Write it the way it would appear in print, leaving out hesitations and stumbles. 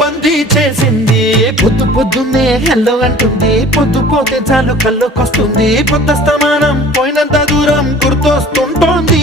బందీ చేసింది. పొద్దు పొద్దున్నే హెల్లో అంటుంది, పొద్దు పోతే చాలు కళ్ళొకొస్తుంది. పొద్దు స్తమానం పోయినంత దూరం గుర్తొస్తుంటోంది.